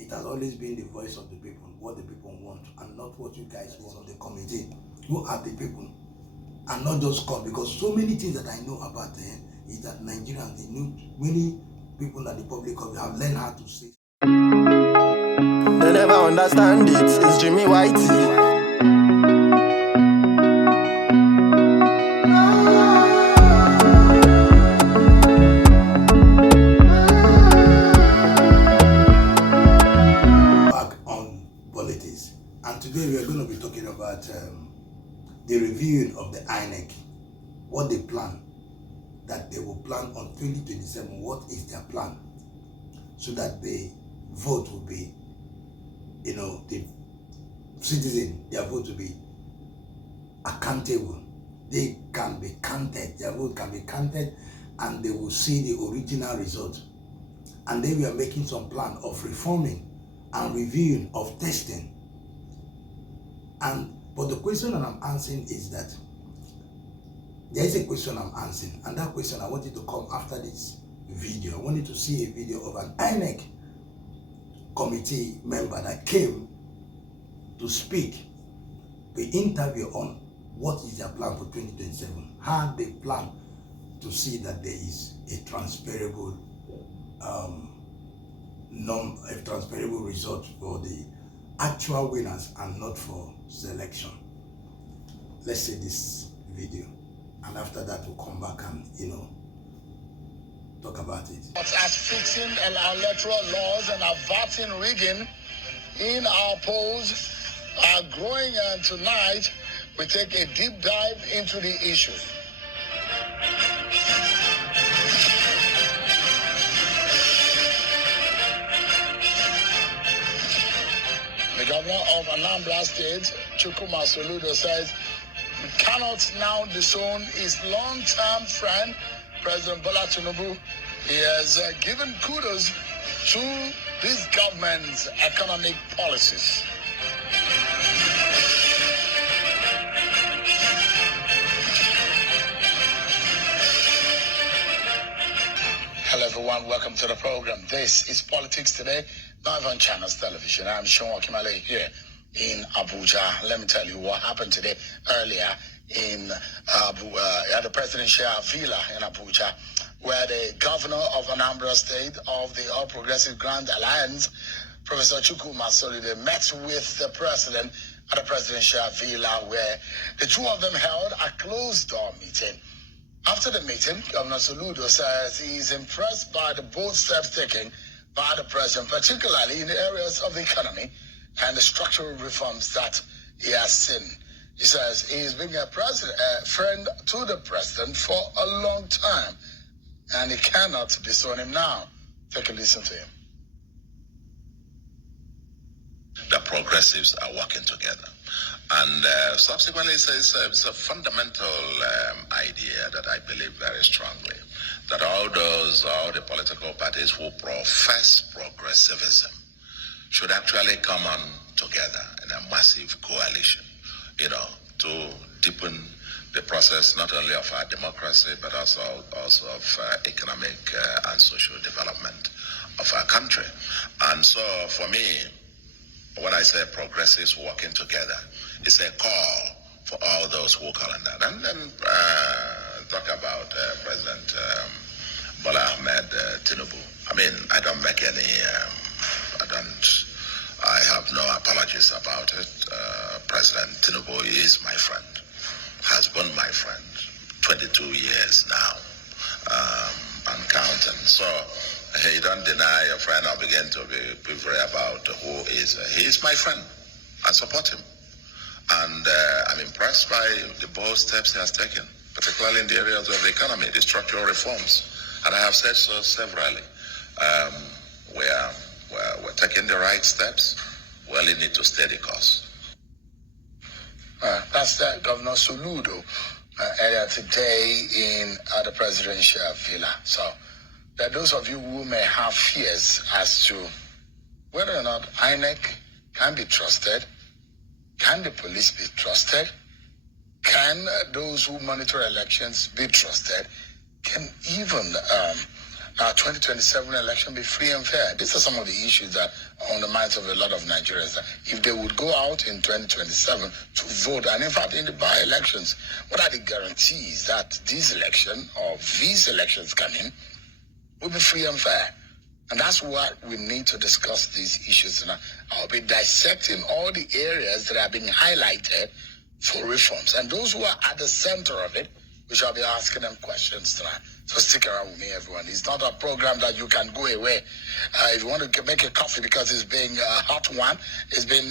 it has always been the voice of the people, what the people want, and not what you guys want on the committee. Who are the people? And not just call, because so many things that I know about them is that Nigerians, they know many people that the public have learned how to say. They never understand it. It's Jimmy Whitey. And today we are going to be talking about the reviewing of the INEC, what they plan, that they will plan on 2027, what is their plan, so that the vote will be, the citizen, their vote will be accountable. They can be counted, their vote can be counted, and they will see the original result. And then we are making some plan of reforming and reviewing of testing. But the question that I'm answering is that there is a question I'm answering, and that question I want you to come after this video. I want you to see a video of an INEC committee member that came to speak, the interview on what is their plan for 2027, how they plan to see that there is a transferable result for the actual winners and not for selection. Let's see this video, and after that we'll come back and talk about it. As fixing electoral laws and averting rigging in our polls are growing, and tonight we take a deep dive into the issue. The governor of Anambra State, Chukwuma Soludo, says he cannot now disown his long-term friend, President Bola Tinubu. He has given kudos to this government's economic policies. Hello everyone, welcome to the program. This is Politics Today, live on Channels Television. I'm Sean Wakimale here in Abuja. Let me tell you what happened today earlier in at the presidential villa in Abuja, where the governor of Anambra State of the All Progressive Grand Alliance, Professor Chukwuma Soludo, met with the president at the presidential villa, where the two of them held a closed-door meeting. After the meeting, Governor Soludo says he is impressed by the bold steps taken by the president, particularly in the areas of the economy and the structural reforms that he has seen. He says he has been a friend to the president for a long time, and he cannot disown him now. Take a listen to him. The progressives are working together. And subsequently, it's a fundamental idea that I believe very strongly, that all the political parties who profess progressivism should actually come on together in a massive coalition, to deepen the process not only of our democracy, but also of economic and social development of our country. And so for me, when I say progressives working together, it's a call for all those who call on that. And then talk about President Bola Ahmed Tinubu. I mean, I don't make any, I have no apologies about it. President Tinubu is my friend, has been my friend, 22 years now, and counting. So, you don't deny your friend or begin to be very about who is. He is my friend. I support him. And I'm impressed by the bold steps he has taken, particularly in the areas of the economy, the structural reforms. And I have said so severally. We're taking the right steps. We only need to stay the course. That's Governor Soludo earlier today in the presidential villa. So, there are those of you who may have fears as to whether or not INEC can be trusted. Can the police be trusted? Can those who monitor elections be trusted? Can even 2027 election be free and fair? These are some of the issues that are on the minds of a lot of Nigerians. If they would go out in 2027 to vote, and in fact in the by-elections, what are the guarantees that this election or these elections coming will be free and fair? And that's what we need to discuss these issues. And I'll be dissecting all the areas that are being highlighted for reforms. And those who are at the center of it, we shall be asking them questions tonight. So stick around with me, everyone. It's not a program that you can go away. If you want to make a coffee because it's been a hot one, it's been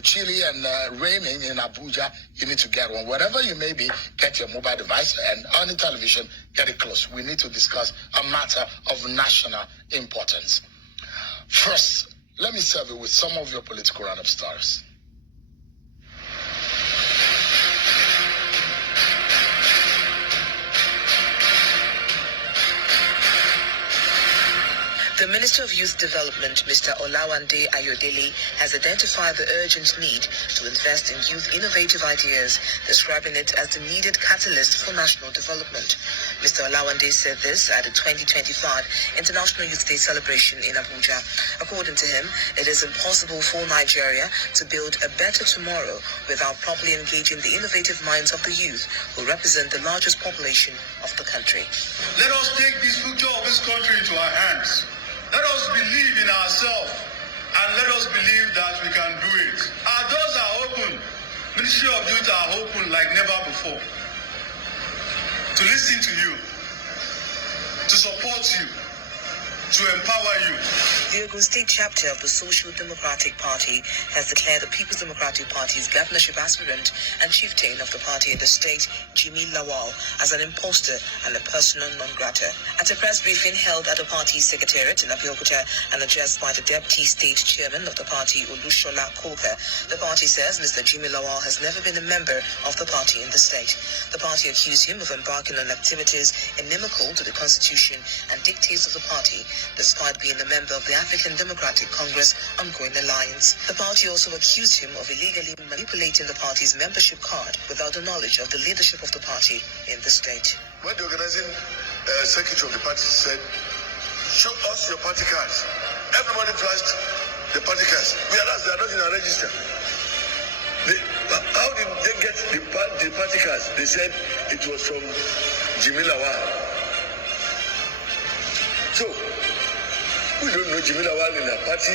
chilly and raining in Abuja, you need to get one. Wherever you may be, get your mobile device and on the television, get it close. We need to discuss a matter of national importance. First, let me serve you with some of your political roundup stories. The Minister of Youth Development, Mr. Olawande Ayodele, has identified the urgent need to invest in youth innovative ideas, describing it as the needed catalyst for national development. Mr. Olawande said this at the 2025 International Youth Day celebration in Abuja. According to him, it is impossible for Nigeria to build a better tomorrow without properly engaging the innovative minds of the youth, who represent the largest population of the country. Let us take this future of this country into our hands. Let us believe in ourselves and let us believe that we can do it. Our doors are open. Ministry of Youth are open like never before. To listen to you, to support you, to empower you. The Ogun State chapter of the Social Democratic Party has declared the People's Democratic Party's governorship aspirant and chieftain of the party in the state, Jimmy Lawal, as an imposter and a persona non grata. At a press briefing held at the party's secretariat in Abeokuta and addressed by the deputy state chairman of the party, Olushola Koka, the party says Mr. Jimmy Lawal has never been a member of the party in the state. The party accused him of embarking on activities inimical to the constitution and dictates of the party, despite being a member of the African Democratic Congress ongoing alliance. The party also accused him of illegally manipulating the party's membership card without the knowledge of the leadership of the party in the state. When the organizing secretary of the party said, show us your party cards, everybody flashed the party cards. Whereas they are not in our register. How did they get the party cards? They said it was from Jimmy Lawal. So, we don't know Jimmy Lawal in our party.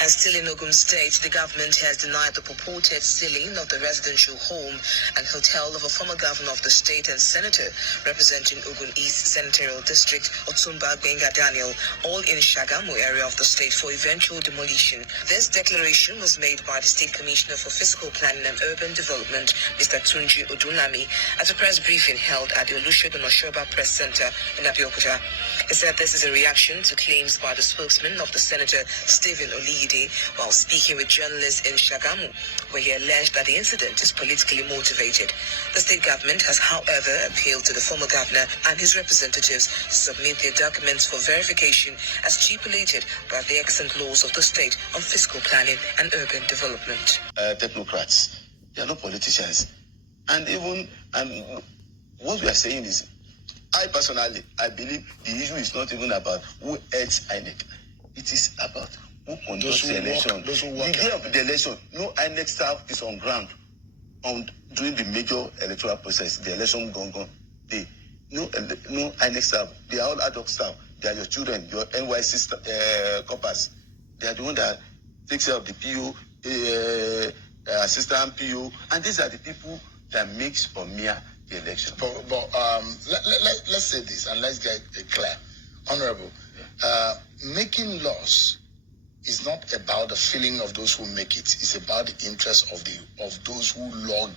And still in Ogun State, the government has denied the purported stealing of the residential home and hotel of a former governor of the state and senator representing Ogun East Senatorial District, Otumba Gbenga Daniel, all in Shagamu area of the state for eventual demolition. This declaration was made by the State Commissioner for Fiscal Planning and Urban Development, Mr. Tunji Odunlami, at a press briefing held at the Olusegun Oshoba Press Center in Abeokuta. He said this is a reaction to claims by the spokesman of the Senator, Stephen Oliyede, while speaking with journalists in Shagamu, where he alleged that the incident is politically motivated. The state government has, however, appealed to the former governor and his representatives to submit their documents for verification as stipulated by the excellent laws of the state on fiscal planning and urban development. Technocrats, they are not politicians. And what we are saying is, I personally, I believe the issue is not even about who heads INEC. It is about who conducts the election. The day of the election, no INEC staff is on ground during the major electoral process. The election gone. No INEC staff. They are all ad hoc staff. They are your children, your NYC corpers. They are the one that takes care of the PO, assistant PO, and these are the people that makes or mere the election. But let's say this and let's get it clear. Honorable, making laws is not about the feeling of those who make it. It's about the interest of those who law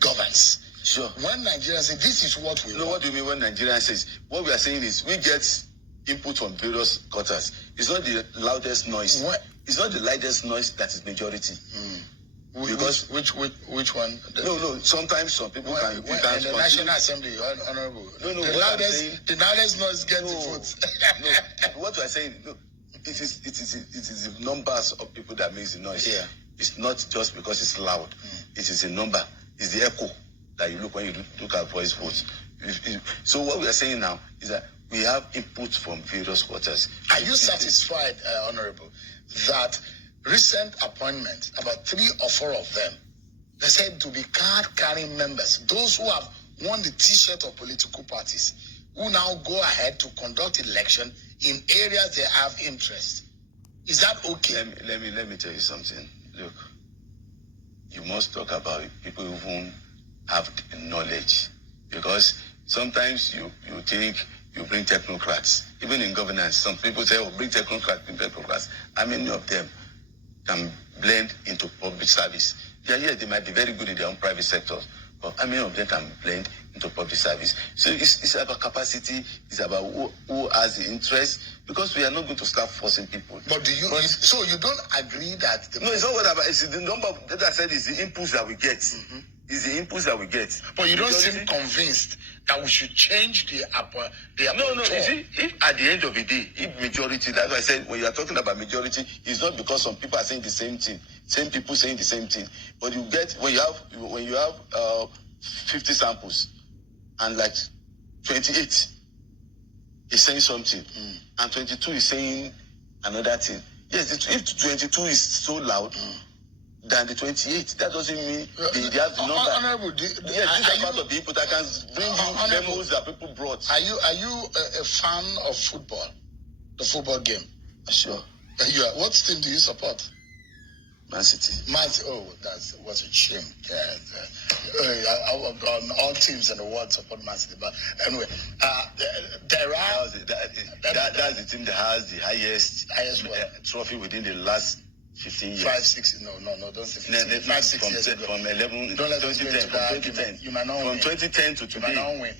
governs. Sure. When Nigerians say this is what we want. What do you mean when Nigerians says? What we are saying is we get input from various quarters. It's not the loudest noise. What? It's not the lightest noise that is majority. Because which one? No. Sometimes some people can. In the National Assembly, Honorable. No. The loudest noise gets the votes. No. What we are saying, no, it is the numbers of people that makes the noise. Yeah. It's not just because it's loud. It is a number. It's the echo that you look when you look at voice votes. So what we are saying now is that we have input from various quarters. Are you satisfied, Honorable, that recent appointments, about 3 or 4 of them, they said to be card-carrying members, those who have won the T-shirt of political parties, who now go ahead to conduct election in areas they have interest? Is that okay? Let me tell you something. Look, you must talk about people who have knowledge, because sometimes you think you bring technocrats. Even in governance, some people say, "Oh, bring technocrats." How many of them can blend into public service? Yes, they might be very good in their own private sectors, but how many of them can blend into public service? So it's about capacity. It's about who has the interest, because we are not going to start forcing people. But so you don't agree that no, it's not what about. It's the number that I said is the inputs that we get. Mm-hmm. Is the inputs that we get. But you don't seem convinced that we should change the No. You see, if at the end of the day, if majority, that's why I said when you are talking about majority, it's not because some people are saying the same thing, same people saying the same thing. But you get when you have 50 samples and like 28 is saying something, and 22 is saying another thing. Yes, if 22 is so loud than the 28, that doesn't mean they have the number. Honorable, yes, this is part of the input. I can bring you memos that people brought. Are you a fan of football? The football game? Sure. You are. What team do you support? Man City. Oh, that was a shame. On all teams in the world support Man City. But anyway, there are... That's the team that has the highest trophy within the last 15 years. 5, 6, no, don't say 15. 5, 6 years ago. From 11, don't let 2010. You might not from win. 2010 to today.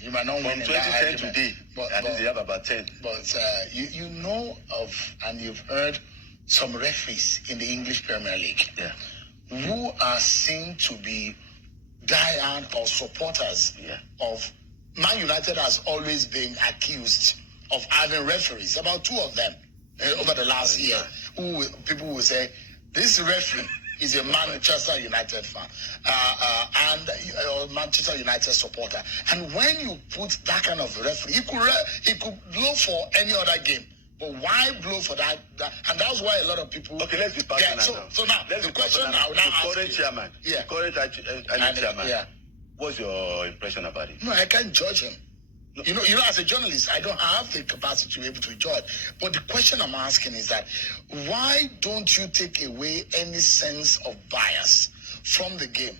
You might not win. From 2010 to today. At least they have about 10. But you know of, and you've heard, some referees in the English Premier League who are seen to be diehard or supporters of Man United. Has always been accused of having referees, about 2 of them over the last year, who people will say this referee is a Manchester United fan and a Manchester United supporter. And when you put that kind of referee, he could blow for any other game. But why blow for that? And that's why a lot of people... Okay, let's be personal now. So now, the question I will now ask current chairman. Yeah. Current chairman. Yeah. What's your impression about it? No, I can't judge him. No. You know, as a journalist, I don't have the capacity to be able to judge. But the question I'm asking is that, why don't you take away any sense of bias from the game?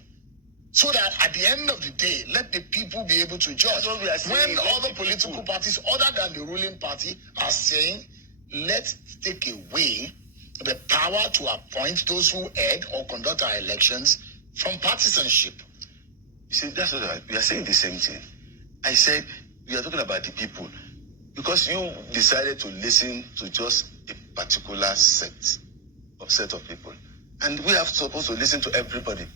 So that at the end of the day, let the people be able to judge. When other political parties, other than the ruling party, are saying, let's take away the power to appoint those who head or conduct our elections from partisanship. You see, that's what we are saying the same thing. I said, we are talking about the people. Because you decided to listen to just a particular set of people. And we are supposed to listen to everybody.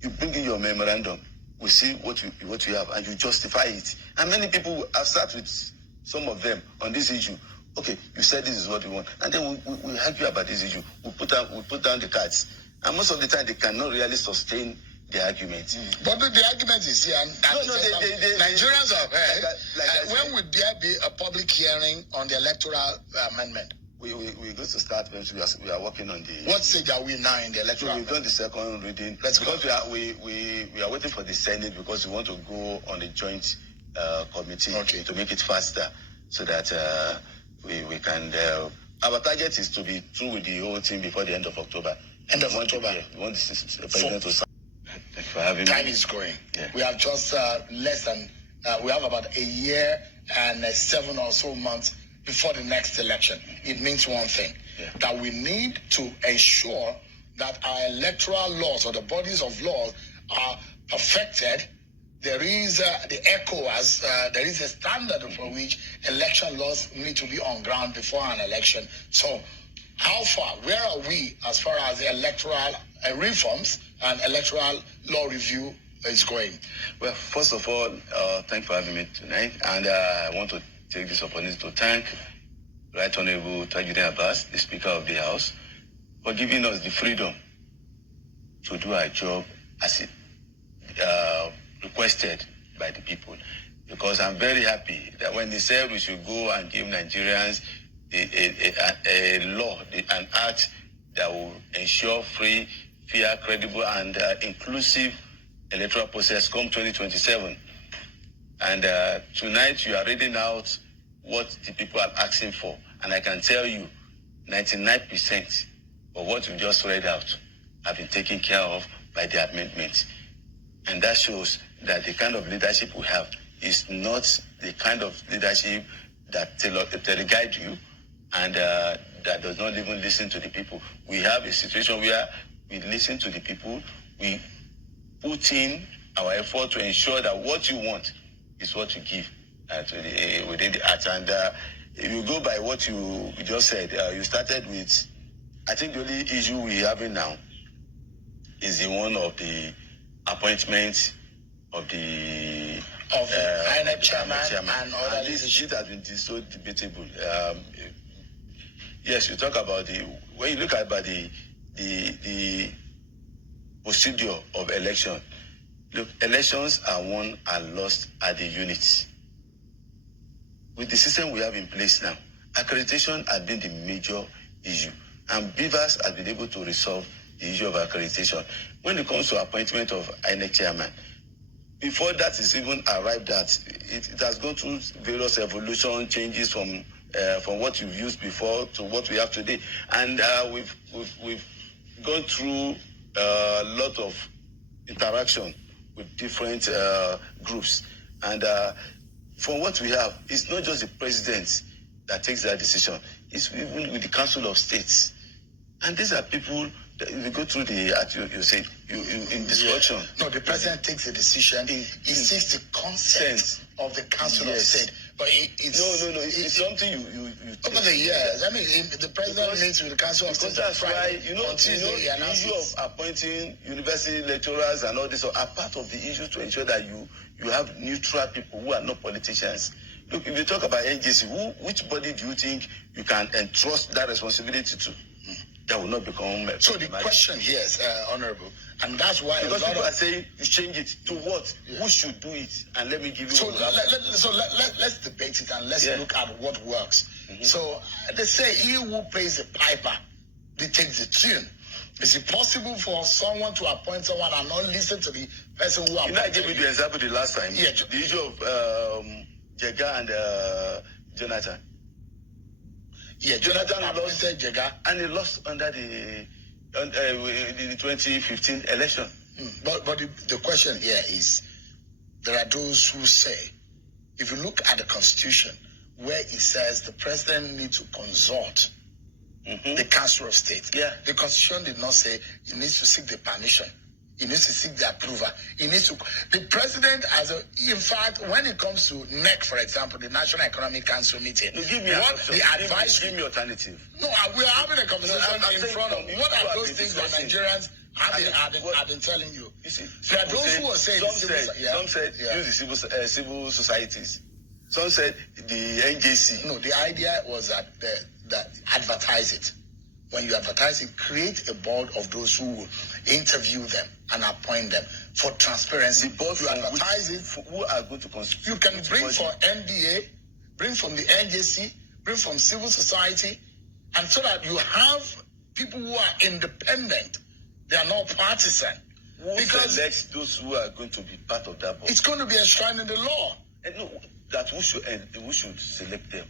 You bring in your memorandum, we see what you have, and you justify it. And many people have sat with some of them on this issue. Okay, you said this is what you want, and then we argue about this issue. We put down the cards, and most of the time they cannot really sustain the argument. But the argument is here, and Nigerians have heard. When would there be a public hearing on the electoral amendment? We're going to start when we are working on the... What stage are we now in the electoral? So we've done the second reading. Because we are waiting for the Senate, because we want to go on the joint committee to make it faster, so that we can... our target is to be through with the whole thing before the end of October. End of October? We want the president to... Thank you for having me. Time is going. Yeah. We have just less than... we have about a year and 7 or so months before the next election. It means one thing, that we need to ensure that our electoral laws, or the bodies of law, are perfected. There is the ECOWAS, there is a standard for which election laws need to be on ground before an election. So how far, where are we as far as the electoral reforms and electoral law review is going? Well, first of all, thanks for having me tonight. And I want to take this opportunity to thank Right Honorable Tajudeen Abbas, the Speaker of the House, for giving us the freedom to do our job as requested by the people. because I'm very happy that when they said we should go and give Nigerians a law, an act that will ensure free, fair, credible, and inclusive electoral process come 2027. And tonight you are reading out what the people are asking for. And I can tell you, 99% of what you just read out have been taken care of by the amendment. And that shows that the kind of leadership we have is not the kind of leadership that teleguide you and that does not even listen to the people. We have a situation where we listen to the people, we put in our effort to ensure that what you want is what you give within the act. And if you go by what you just said, you started with, I think the only issue we're having now is the one of the appointment of the INEC chairman and other this shit has been so debatable. Yes, you talk about when you look at the procedure of election. Look, elections are won and lost at the units. With the system we have in place now, accreditation has been the major issue, and Beavers has been able to resolve the issue of accreditation. When it comes to appointment of INEC chairman, before that is even arrived at, it has gone through various evolution changes from what you've used before to what we have today, and we've gone through a lot of interaction with different groups, and from what we have, it's not just the president that takes that decision; it's even with the Council of States, and these are people. If you go through you say in discussion. No, the president takes a decision. He seeks the consent of the Council of State. But it's no. It's something you over the years. I mean, the president meets with the Council of State. That's why the issue of appointing university lecturers and all this are part of the issue to ensure that you have neutral people who are not politicians. Look, if you talk about NJC, which body do you think you can entrust that responsibility to? That will not become. So the question here is, Honorable, and that's why because people are saying you change it to what? Yeah. Who should do it? And let me give you. Let's debate it and let's look at what works. Mm-hmm. So they say he who pays the piper dictates the tune. Is it possible for someone to appoint someone and not listen to the person who appointed? I gave you the example the last time. Yeah, the issue of Jega and Jonathan. Yeah, Jonathan appointed Jega, and he lost under the 2015 election. But the question here is, there are those who say, if you look at the Constitution, where it says the president needs to consult the Council of State, the Constitution did not say he needs to seek the permission. He needs to seek the approval. The president, in fact, when it comes to NEC, for example, the National Economic Council meeting, give me alternative. No, we are having a conversation in front of. What are those things that Nigerians have been telling you? You see, there are those who are saying some said use the civil societies. Some said the NJC. No, the idea was that advertise it. When you advertise it, create a board of those who will interview them and appoint them for transparency. Board you advertise it. Who are going to constitute? You can bring for NBA, bring from the NJC, bring from civil society, and so that you have people who are independent. They are not partisan. Who selects those who are going to be part of that board? It's going to be enshrined in the law. And no, that who should select them?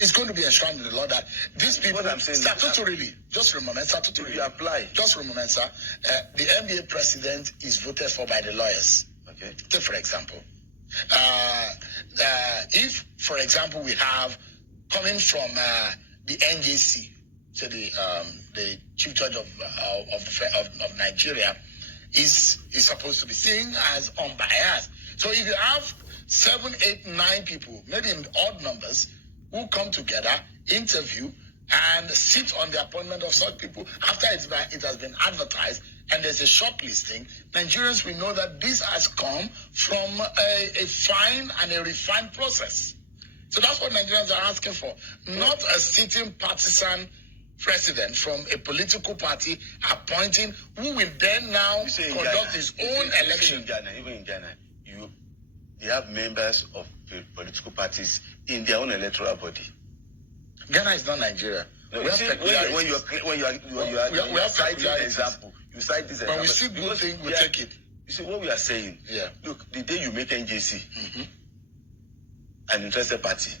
It's going to be enshrined in the law that these people, what I'm saying, statutorily, just remember, statutorily, you apply. Just remember, sir, the NBA president is voted for by the lawyers. Okay. Take, for example, if, for example, we have coming from the NJC, so the chief judge of Nigeria is supposed to be seen as unbiased. So if you have 7, 8, 9 people, maybe in odd numbers, who come together, interview, and sit on the appointment of such people after it has been advertised and there's a shortlisting, Nigerians will know that this has come from a fine and a refined process. So that's what Nigerians are asking for. Not a sitting partisan president from a political party appointing who will then now conduct his own election. Even in Ghana, they have members of political parties in their own electoral body. Ghana is not Nigeria. No, We have peculiarities. when you are citing an example, you cite this example. When we see good thing, we take it. You see what we are saying? Yeah. Look, the day you make NJC an interested party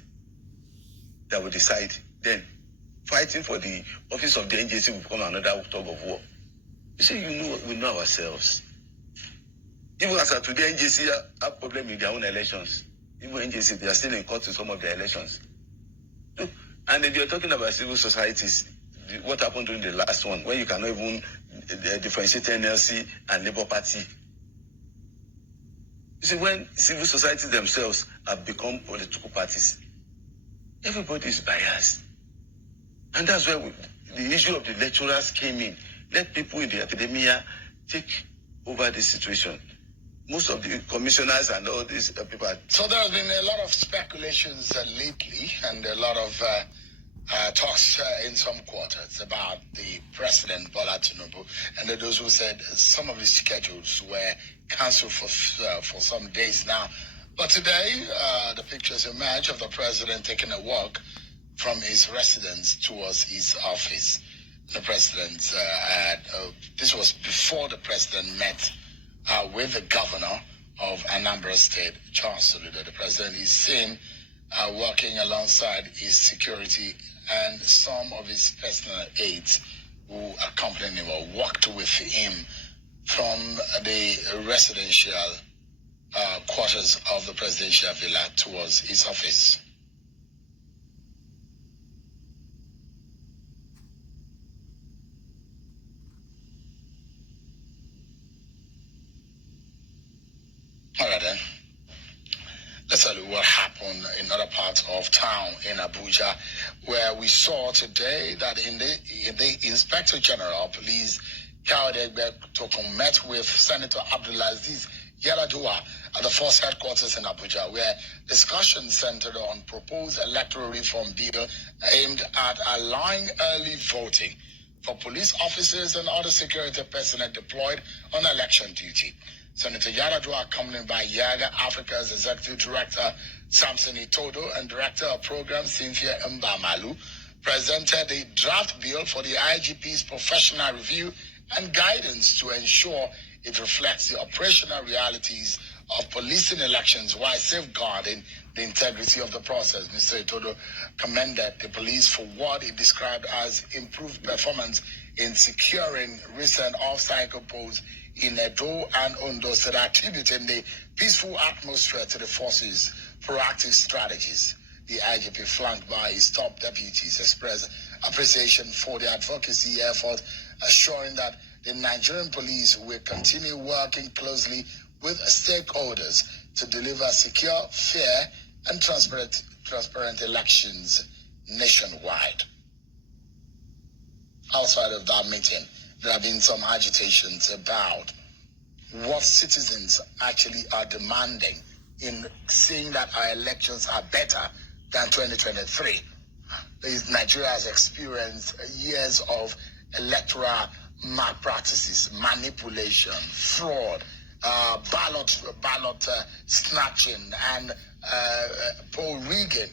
that will decide, then fighting for the office of the NJC will become another tug of war. You see, we know ourselves. Even as of today, NJC have problem in their own elections. Even NJC, they are still in court in some of their elections. Look, and if you're talking about civil societies, what happened during the last one, when you cannot even differentiate NLC and Labour Party? You see, when civil societies themselves have become political parties, everybody is biased. And that's where the issue of the lecturers came in. Let people in the academia take over this situation. Most of the commissioners and all these people are... So there has been a lot of speculations lately and a lot of talks in some quarters about the President Bola Tinubu, and those who said some of his schedules were cancelled for some days now. But today, the pictures emerge of the President taking a walk from his residence towards his office. The President this was before the President met with the governor of Anambra State, Charles Soludo. The President is seen working alongside his security and some of his personal aides who accompanied him or walked with him from the residential quarters of the presidential villa towards his office. All right then. Let's tell you what happened in other parts of town in Abuja, where we saw today that in the Inspector General of Police, Kayode Egbetokun, met with Senator Abdulaziz Yaradua at the Force Headquarters in Abuja, where discussions centered on proposed electoral reform bill aimed at allowing early voting for police officers and other security personnel deployed on election duty. Senator Yaradua, accompanied by Yaga Africa's Executive Director Samson Itodo and Director of Programs Cynthia Mbamalu, presented a draft bill for the IGP's professional review and guidance to ensure it reflects the operational realities of policing elections while safeguarding the integrity of the process. Mr. Itodo commended the police for what he described as improved performance in securing recent off-cycle polls in Edo and Ondo, that attributing the peaceful atmosphere to the force's proactive strategies. The IGP, flanked by his top deputies, expressed appreciation for the advocacy effort, assuring that the Nigerian police will continue working closely with stakeholders to deliver secure, fair, and transparent elections nationwide. Outside of that meeting, there have been some agitations about what citizens actually are demanding in saying that our elections are better than 2023. Nigeria has experienced years of electoral malpractices, manipulation, fraud, ballot snatching, and poll rigging.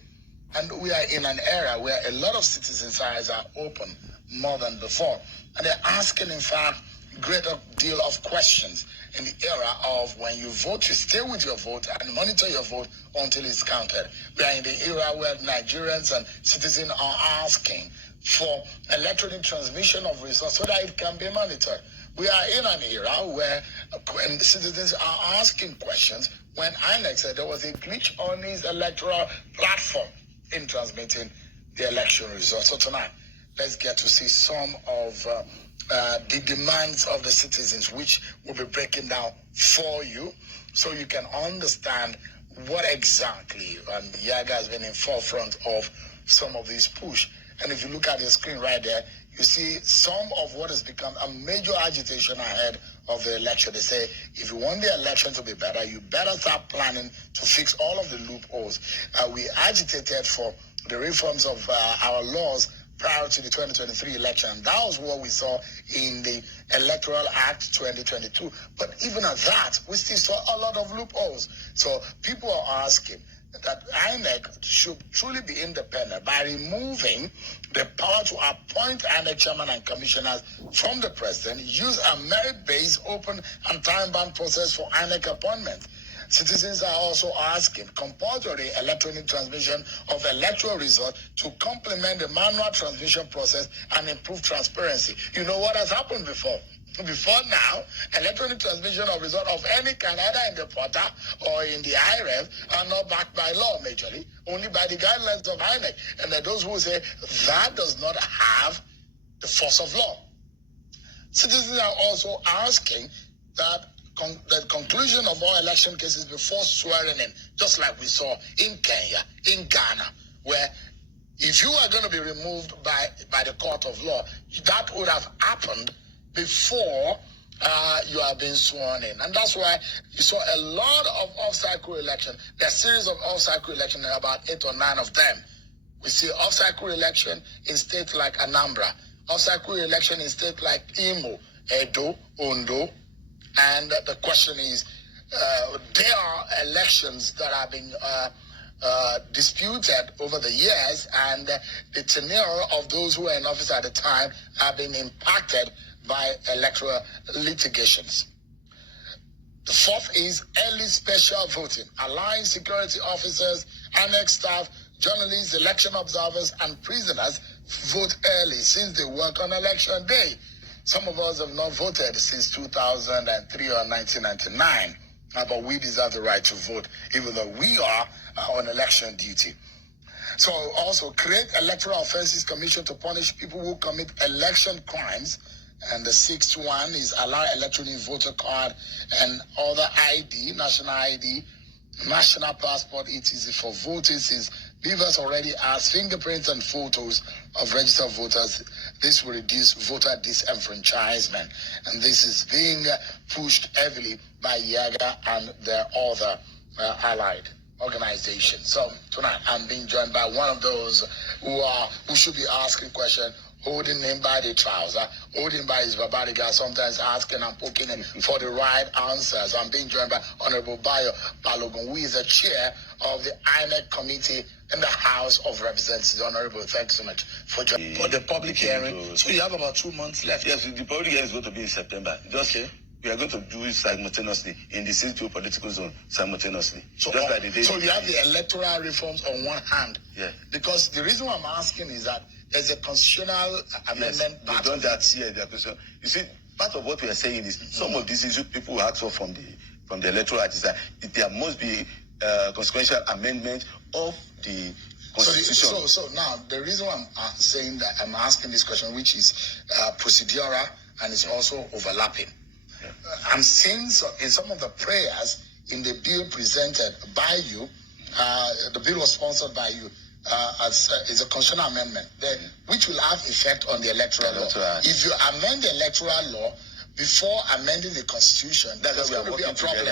And we are in an era where a lot of citizens' eyes are open more than before. And they're asking, in fact, greater deal of questions in the era of when you vote, you stay with your vote and monitor your vote until it's counted. We are in the era where Nigerians and citizens are asking for electronic transmission of results so that it can be monitored. We are in an era where citizens are asking questions when INEC said there was a glitch on his electoral platform in transmitting the election results. So tonight, let's get to see some of the demands of the citizens, which we'll be breaking down for you so you can understand what exactly Yaga has been in forefront of some of these push. And if you look at the screen right there, you see some of what has become a major agitation ahead of the election. They say, if you want the election to be better, you better start planning to fix all of the loopholes. We agitated for the reforms of our laws prior to the 2023 election. That was what we saw in the Electoral Act 2022. But even at that, we still saw a lot of loopholes. So people are asking that INEC should truly be independent by removing the power to appoint INEC chairman and commissioners from the president, use a merit-based, open and time-bound process for INEC appointment. Citizens are also asking compulsory electronic transmission of electoral results to complement the manual transmission process and improve transparency. You know what has happened before? Before now, electronic transmission of result of any kind, either in the portal or in the IREF, are not backed by law majorly, only by the guidelines of INEC. And there are those who say that does not have the force of law. Citizens are also asking that the conclusion of all election cases before swearing in, just like we saw in Kenya, in Ghana, where if you are going to be removed by the court of law, that would have happened before you are being sworn in. And that's why you saw a lot of off-cycle election. There are a series of off-cycle election, about 8 or 9 of them. We see off-cycle election in states like Anambra, off-cycle election in states like Imo, Edo, Ondo. And the question is, there are elections that have been disputed over the years, and the tenure of those who were in office at the time have been impacted by electoral litigations. The fourth is early special voting, allowing security officers, INEC staff, journalists, election observers, and prisoners vote early since they work on election day. Some of us have not voted since 2003 or 1999, but we deserve the right to vote, even though we are on election duty. So also create Electoral Offences Commission to punish people who commit election crimes. And the sixth one is allow electronic voter card and other ID, national ID, national passport, etc. for voting, since Beavers already has fingerprints and photos of registered voters. This will reduce voter disenfranchisement. And this is being pushed heavily by YAGA and their other allied organizations. So tonight I'm being joined by one of those who should be asking questions, holding him by the trouser, holding by his babariga, sometimes asking and poking him for the right answers. I'm being joined by Honorable Bayo Balogun, who is the chair of the INEC committee in the House of Representatives. Honorable, thanks so much for joining for the public hearing. So you have about 2 months left. Yes, the public hearing is going to be in September. We are going to do it simultaneously in the city political zone simultaneously. So you have the electoral reforms on one hand. Yeah. Because the reason why I'm asking is that there's a constitutional amendment. Yes, they've done that here. You see, part of what we are saying is some of these issues people will ask for from the electoral act is that there must be consequential amendment of the constitution. So now the reason why I'm saying that I'm asking this question, which is procedural and it's also overlapping. Yeah. I'm seeing in some of the prayers in the bill presented by you, the bill was sponsored by you, is a constitutional amendment which will have effect on the electoral law. If you amend the electoral law before amending the constitution, there's going to be a problem.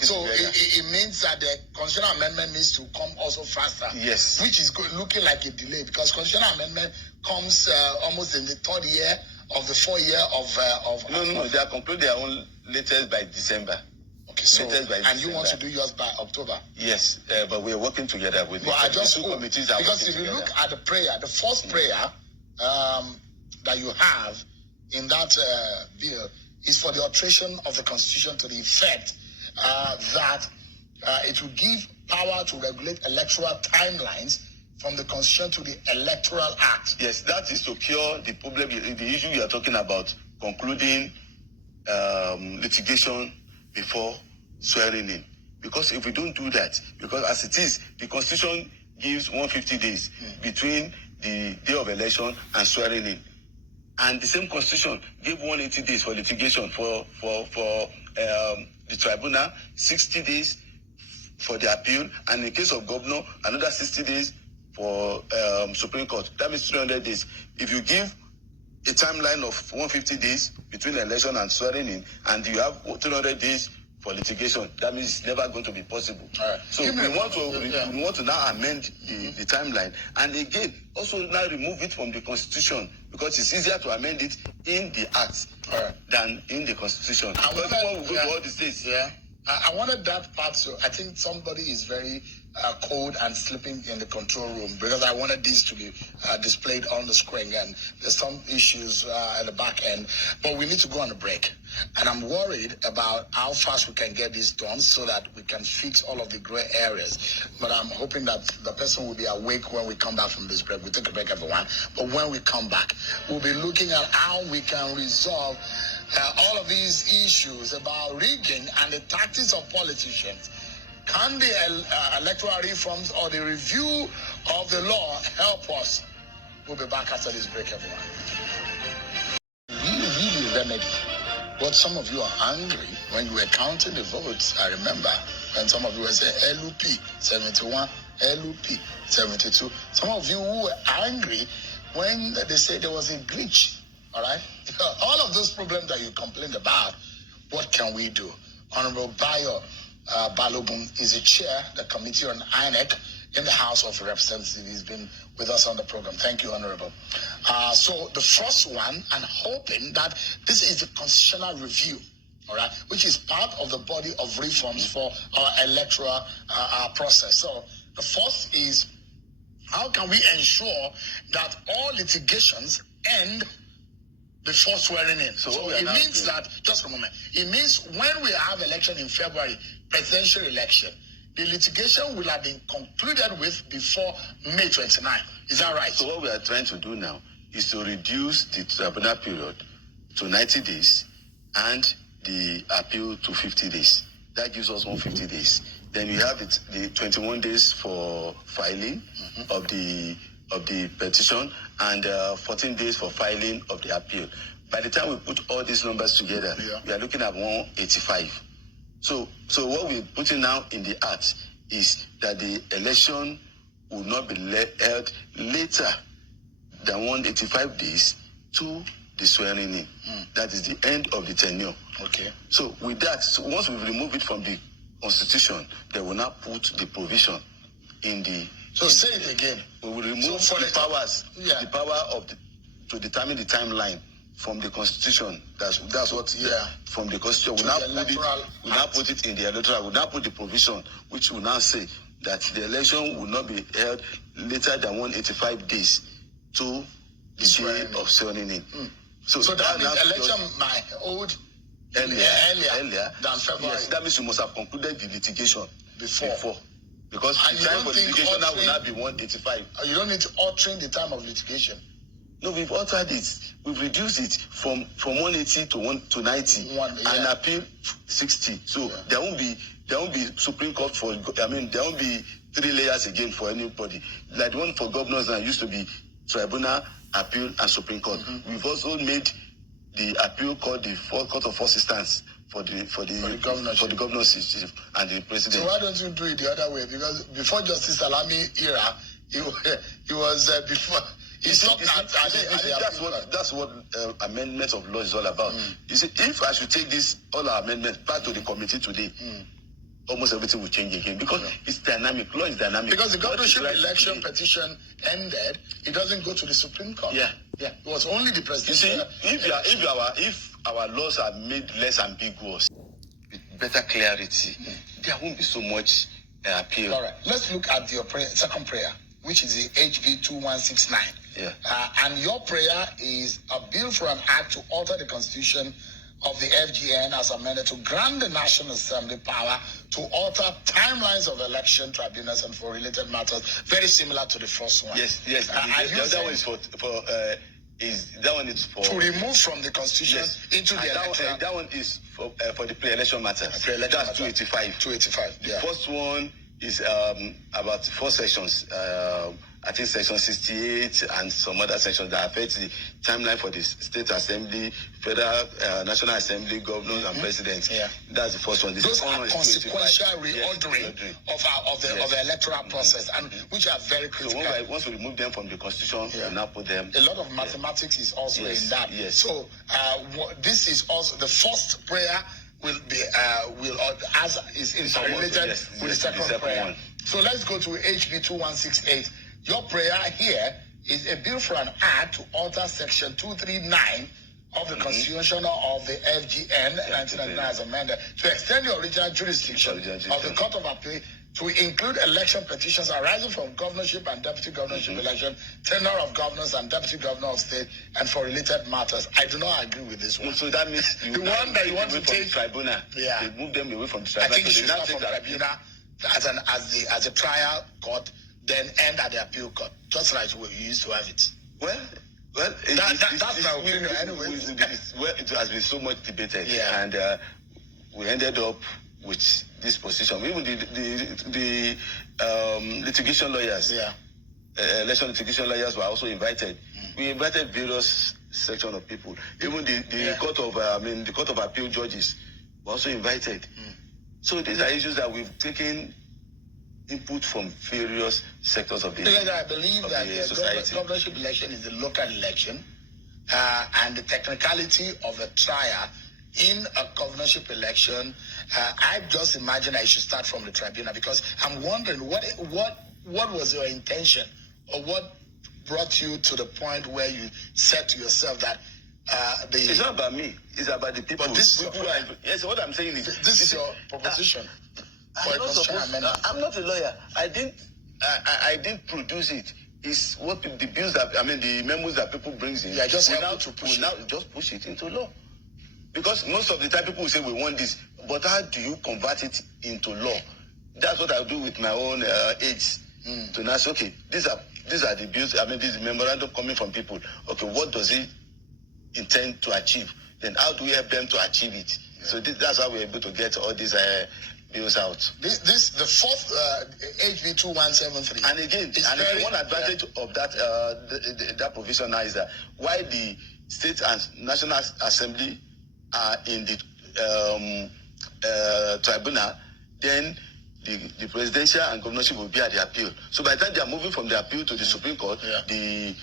So it means that the constitutional amendment needs to come also faster. Yes. Which is looking like a delay, because constitutional amendment comes almost in the 3rd year of the 4th year of No, they are concluding their own latest by December. Okay, so and you want to do yours by October? Yes, but we are working together with the two committees. Because if you look at the prayer, the first prayer that you have in that bill is for the alteration of the constitution to the effect that it will give power to regulate electoral timelines from the constitution to the Electoral Act. Yes, that is to cure the problem, the issue you are talking about, concluding litigation before swearing in. Because if we don't do that, because as it is, the constitution gives 150 days between the day of election and swearing in. And the same constitution gave 180 days for litigation for the tribunal, 60 days for the appeal, and in the case of governor, another 60 days for Supreme Court. That means 300 days. If you give a timeline of 150 days between election and swearing in, and you have 300 days for litigation, that means it's never going to be possible. So we want to now amend the timeline, and again also now remove it from the constitution, because it's easier to amend it in the act than in the constitution. Because when we go to all the states. I wanted that part, so I think somebody is very cold and sleeping in the control room, because I wanted these to be displayed on the screen, and there's some issues at the back end, but we need to go on a break. And I'm worried about how fast we can get this done so that we can fix all of the gray areas. But I'm hoping that the person will be awake when we come back from this break. We'll take a break, everyone. But when we come back, we'll be looking at how we can resolve all of these issues about rigging and the tactics of politicians. Can the electoral reforms or the review of the law help us? We'll be back after this break, everyone. Really remedy. But some of you are angry when you were counting the votes. I remember when some of you were saying LUP 71, LUP 72. Some of you who were angry when they said there was a glitch. All right? All of those problems that you complained about, what can we do? Honorable Bayo Balogun is the chair, the Committee on INEC in the House of Representatives. He's been with us on the program. Thank you, Honorable. So the first one, I'm hoping that this is the constitutional review, all right, which is part of the body of reforms for our electoral process. So the first is, how can we ensure that all litigations end before swearing in? So it means that, just a moment, it means when we have election in February, presidential election, the litigation will have been concluded with before May 29. Is that right? So what we are trying to do now is to reduce the tribunal period to 90 days and the appeal to 50 days. That gives us 150 days. Then we have the 21 days for filing of the petition and 14 days for filing of the appeal. By the time we put all these numbers together, we are looking at 185. So what we're putting now in the act is that the election will not be held later than 185 days to the swearing in. That is the end of the tenure. Okay. So with that, once we remove it from the constitution, they will now put the provision in the. So say it again. We will remove the powers, the power to determine the timeline from the constitution. That's what. From the constitution, we now put it in the electoral. We now put the provision, which will now say that the election will not be held later than 185 days to the day of swearing in. So that means election might hold earlier than February. Yes, that means you must have concluded the litigation before. Because and the time for litigation now will not be 185. You don't need to alter the time of litigation. No, we've altered it. We've reduced it from 180 to 90 and appeal 60. So there won't be Supreme Court there won't be 3 layers again for anybody. Like the one for governors now used to be tribunal, appeal, and Supreme Court. We've also made the appeal called the Court of First Instance for the governorship and the president. So why don't you do it the other way? Because before Justice Salami era, he was before. That's what amendment of law is all about. You see, if I should take all our amendments back to the committee today, almost everything will change again, because it's dynamic. Law is dynamic. Because the governorship election petition ended, it doesn't go to the Supreme Court. Yeah. It was only the president. You see, if our laws are made less ambiguous, with better clarity, there won't be so much appeal. All right. Let's look at your second prayer, which is the HB 2169. And your prayer is a bill for an act to alter the constitution of the FGN as amended to grant the National Assembly power to alter timelines of election tribunals and for related matters, very similar to the first one. Yes. The other one is for to remove from the constitution into the electoral. That one is for the pre-election matters. That's 285. 285. The first one is about 4 sections. I think section 68 and some other sections that affect the timeline for the state assembly, federal, national assembly, governors and presidents. That's the first one. Those are consequential reordering of the electoral process, and which are very critical. So once we remove them from the constitution, we now put them. A lot of mathematics is also in that. Yes. So this is also the first prayer, will be as is interrelated yes, with the second prayer. One. So let's go to HB 2168. Your prayer here is a bill for an act to alter section 239 of the Constitution of the FGN 1999 as amended to extend the original jurisdiction of the Court of Appeal to include election petitions arising from governorship and deputy governorship election, tenure of governors and deputy governor of state, and for related matters. I do not agree with this one. So that means the one that you want to take tribunal. Yeah, they move them away from the tribunal. I think you should start from tribunal as a trial court, then end at the appeal court, just like we used to have it. Well, that's my opinion. Anyway, it has been so much debated, and we ended up with this position. Even the litigation lawyers, election litigation lawyers were also invited. We invited various section of people. Even the court of the Court of Appeal judges were also invited. So these are issues that we've taken input from various sectors of the because I believe that the society. Governorship election is a local election, and the technicality of a trial in a governorship election, I just imagine I should start from the tribunal, because I'm wondering what was your intention, or what brought you to the point where you said to yourself that it's not about me, it's about the people. But this yes, what I'm saying is this is your proposition. I'm not a lawyer. I didn't produce it. It's what the bills that the memos that people brings in. Yeah, just now just push it into law. Because most of the time people will say we want this, but how do you convert it into law? That's what I do with my own aides. To now say, okay, these are the bills. This is memorandum coming from people. Okay, what does it intend to achieve? Then how do we help them to achieve it? Yeah. So that's how we're able to get all these bills out. This the fourth HB 2173. And again, one advantage of that provision now is that why the state and national assembly are in the tribunal, then the presidential and governorship will be at the appeal. So by the time they are moving from the appeal to the Supreme Court, the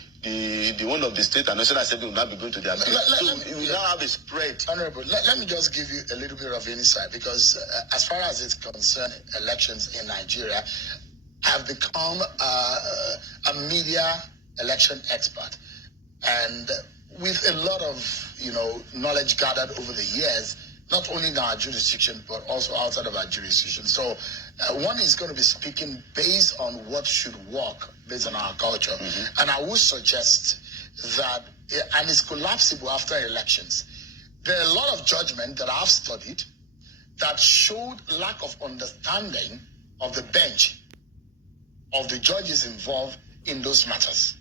one of the state and national assembly will now be going to the appeal. So we now have a spread. Honorable, let me just give you a little bit of insight, because as far as it's concerned, elections in Nigeria, I've become a media election expert, and with a lot of knowledge gathered over the years, not only in our jurisdiction but also outside of our jurisdiction. So one is going to be speaking based on what should work based on our culture, and I would suggest that, and it's collapsible after elections. There are a lot of judgment that I've studied that showed lack of understanding of the bench, of the judges involved in those matters.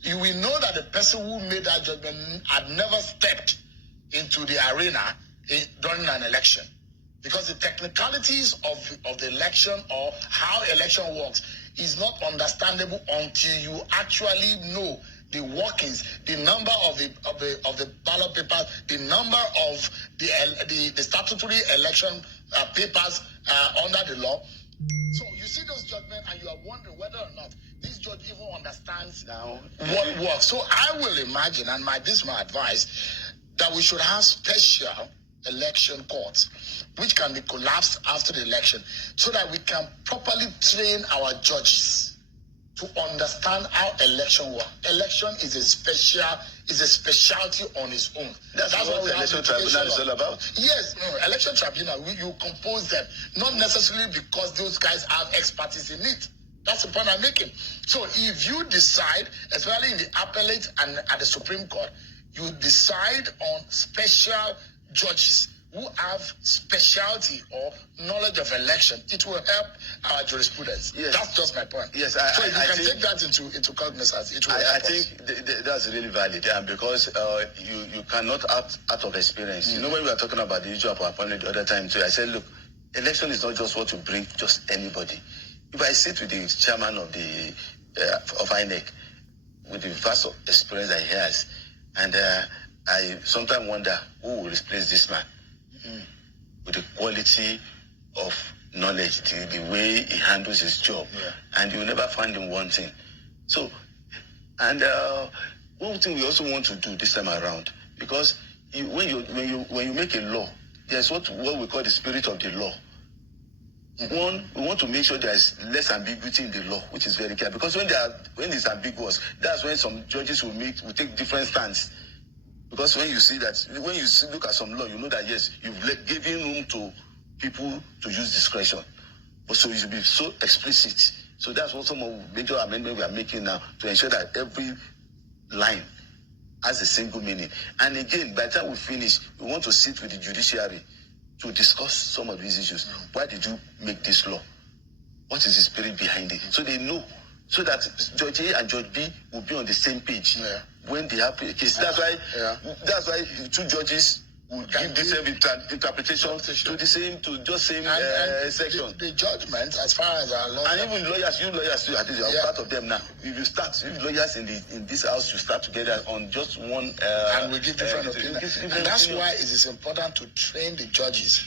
You will know that the person who made that judgment had never stepped into the arena during an election, because the technicalities of the election, or how election works, is not understandable until you actually know the workings, the number of the ballot papers, the number of the statutory election papers under the law. So you see those judgments and you are wondering whether or not this judge even understands now what works. So I will imagine, and this is my advice, that we should have special election courts which can be collapsed after the election, so that we can properly train our judges to understand how election works. Election is a specialty on its own. That's what the election tribunal is all about. Yes, election tribunal, you compose them, not necessarily because those guys have expertise in it. That's the point I'm making. So if you decide, especially in the appellate and at the Supreme Court, you decide on special judges who have specialty or knowledge of election, it will help our jurisprudence. Yes. That's just my point. Yes, so if you can take that into cognizance, it will help us. I think that's really valid, because you cannot act out of experience. When we were talking about the issue of our opponent the other time too, I said, look, election is not just what you bring just anybody. If I sit with the chairman of INEC, with the vast experience that he has, and I sometimes wonder who will replace this man with the quality of knowledge, the way he handles his job, and you will never find him wanting. So, and one thing we also want to do this time around, because when you make a law, there's what we call the spirit of the law. One, we want to make sure there's less ambiguity in the law, which is very clear. Because when it's ambiguous, that's when some judges will take different stands. Because when you look at some law, you know that yes, you've given room to people to use discretion. But so you should be so explicit. So that's what some of the major amendments we are making now to ensure that every line has a single meaning. And again, by the time we finish, we want to sit with the judiciary to discuss some of these issues. Why did you make this law? What is the spirit behind it? So they know, so that Judge A and Judge B will be on the same page when they have a case. That's why two judges would give the same interpretation to the same section. The judgment, as far as our law, and even lawyers, you too, at least you are part of them now. If lawyers in this house, you start together on just one, and we give different opinions, and that's why it is important to train the judges.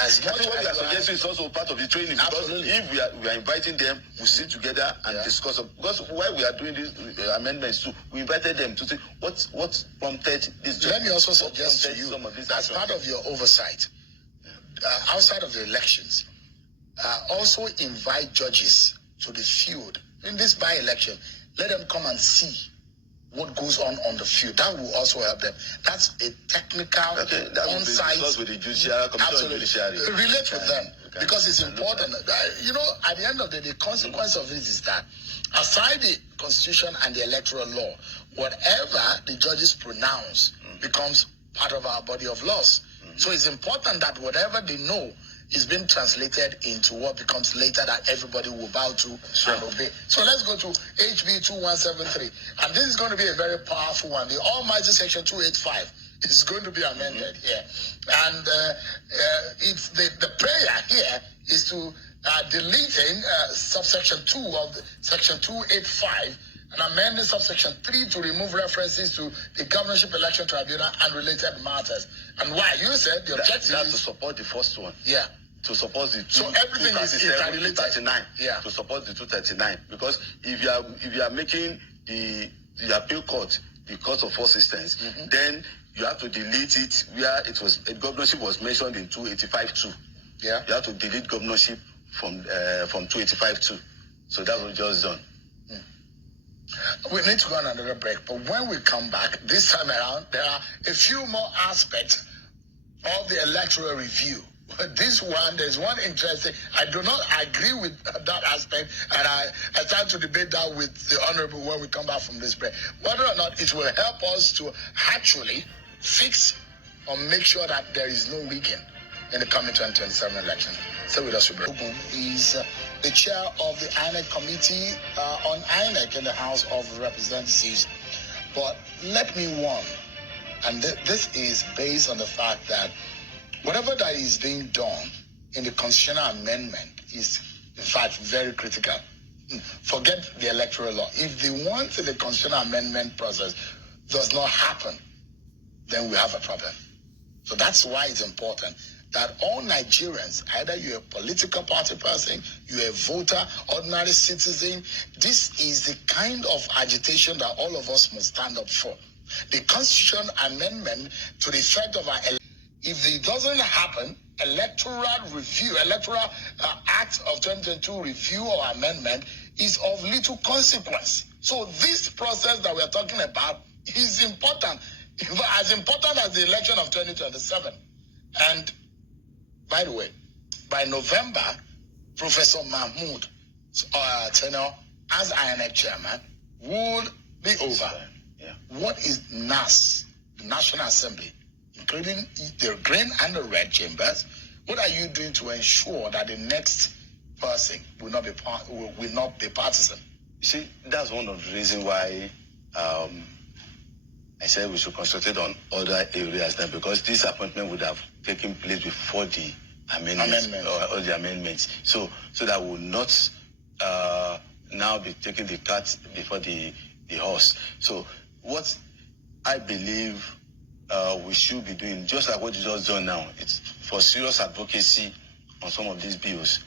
As much as what we are suggesting is also part of the training. Because if we are inviting them, we sit together and discuss. Because while we are doing these amendments too, we invited them to say what prompted this. Let me also suggest to you, as part of your oversight, outside of the elections, also invite judges to the field in this by-election. Let them come and see what goes on the field. That will also help them. That's a technical on-site. With the judicial commission. Relate with them because it's important. At the end of the day, the consequence of it is that aside the constitution and the electoral law, whatever the judges pronounce becomes part of our body of laws. So it's important that whatever they know is being translated into what becomes later that everybody will bow to and obey. So let's go to HB 2173. And this is going to be a very powerful one. The Almighty Section 285 is going to be amended here. And it's the prayer here is to deleting subsection 2 of Section 285 and amending subsection 3 to remove references to the Governorship Election Tribunal and related matters. And why? You said the objective is to support the first one. Yeah. To support the so everything is interrelated. 239. Yeah. To support the 239. Because if you are making the appeal court the court of first instance, then you have to delete it where governorship was mentioned in 285-2. Yeah. You have to delete governorship from 285-2. So that was just done. We need to go on another break, but when we come back, this time around, there are a few more aspects of the electoral review. This one, there's one interesting. I do not agree with that aspect, and I start to debate that with the Honorable when we come back from this break. Whether or not it will help us to actually fix or make sure that there is no rigging in the coming 2027 election. Stay with us, Ogun is the chair of the INEC committee on INEC in the House of Representatives. But let me warn, and this is based on the fact that whatever that is being done in the constitutional amendment is, in fact, very critical. Forget the electoral law. If the ones in the constitutional amendment process does not happen, then we have a problem. So that's why it's important that all Nigerians, either you're a political party person, you're a voter, ordinary citizen, this is the kind of agitation that all of us must stand up for. The constitutional amendment to the effect of our if it doesn't happen, electoral act of 2022 review or amendment is of little consequence. So this process that we're talking about is important, as important as the election of 2027. And by the way, by November, Professor Mahmoud tenure as INEC chairman would be over. Yeah. What is NAS, the National Assembly, including the green and the red chambers? What are you doing to ensure that the next person will not be partisan? You see, that's one of the reasons why I said we should concentrate on other areas now, because this appointment would have taken place before the amendments. Or the amendments. So that will not now be taking the cart before the horse. So what I believe we should be doing, just like what you just done now, it's for serious advocacy on some of these bills,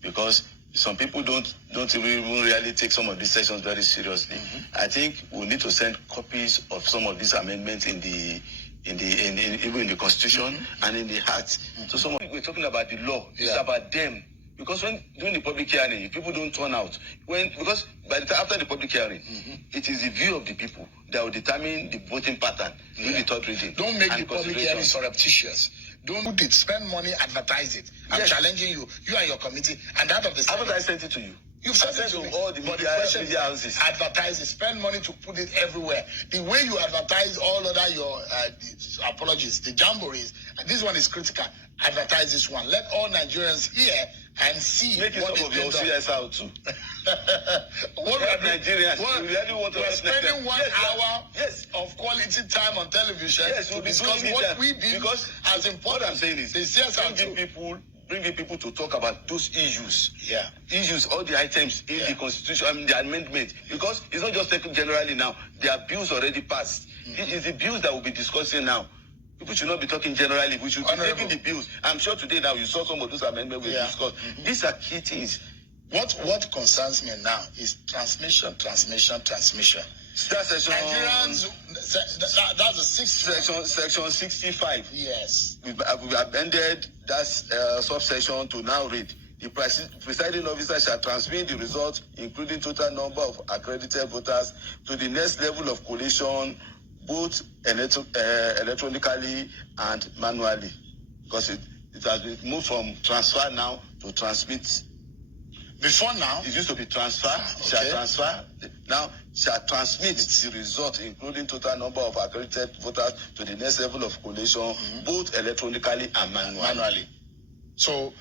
because some people don't even really take some of these sessions very seriously. I think we need to send copies of some of these amendments in even in the constitution and in the heart. So we're talking about the law. It's about them. Because when during the public hearing, if people don't turn out, because by the time after the public hearing, it is the view of the people that will determine the voting pattern during the third reading. Don't make the public hearing surreptitious. Don't do it. Spend money, advertise it. I'm challenging you and your committee, and that of the Senate. Haven't I sent it to you? You've sent it to all the media houses. Advertise it. Spend money to put it everywhere. The way you advertise all other your apologies, the jamborees, and this one is critical. Advertise this one. Let all Nigerians hear and see what some of your CS out too. What Nigerians? We're spending 1 hour of quality time on television to discuss what we did. Because as important. What I'm saying is, the CSR bringing people to talk about those issues. Yeah. Issues, all the items in the constitution, I mean, the amendment. Because it's not just taken generally now. There are bills already passed. It is the bills that we'll be discussing now. People should not be talking generally. We should be taking the bills. I'm sure today now you saw some of those amendments we discussed. These are key things. What concerns me now is transmission. That's section. Nigerians, that's the sixth section 65. Yes. We've amended that subsection to now read: the presiding officer shall transmit the results, including total number of accredited voters, to the next level of collation, both electronically and manually, because it has been moved from transfer now to transmit. Before now, it used to be transfer. Shall transfer now shall transmit the result, including total number of accredited voters, to the next level of collation, both electronically and manually. So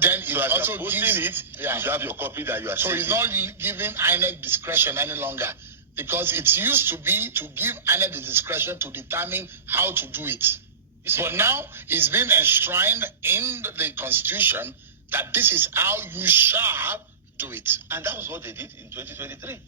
then it also gives you have your copy that you are. So it's not giving INEC discretion any longer, because it used to be to give INEC the discretion to determine how to do it. But now it's been enshrined in the Constitution that this is how you shall do it. And that was what they did in 2023.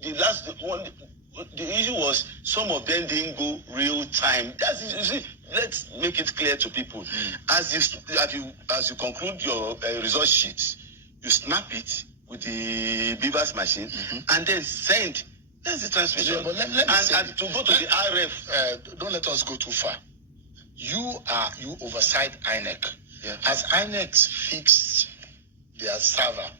The issue was some of them didn't go real time. You see, let's make it clear to people. As you conclude your result sheet, you snap it with the Beavers machine and then send. That's the transmission. Yeah, but let me say and to go to the RF. Don't let us go too far. You oversight INEC. Yeah. As INEC fixed their server,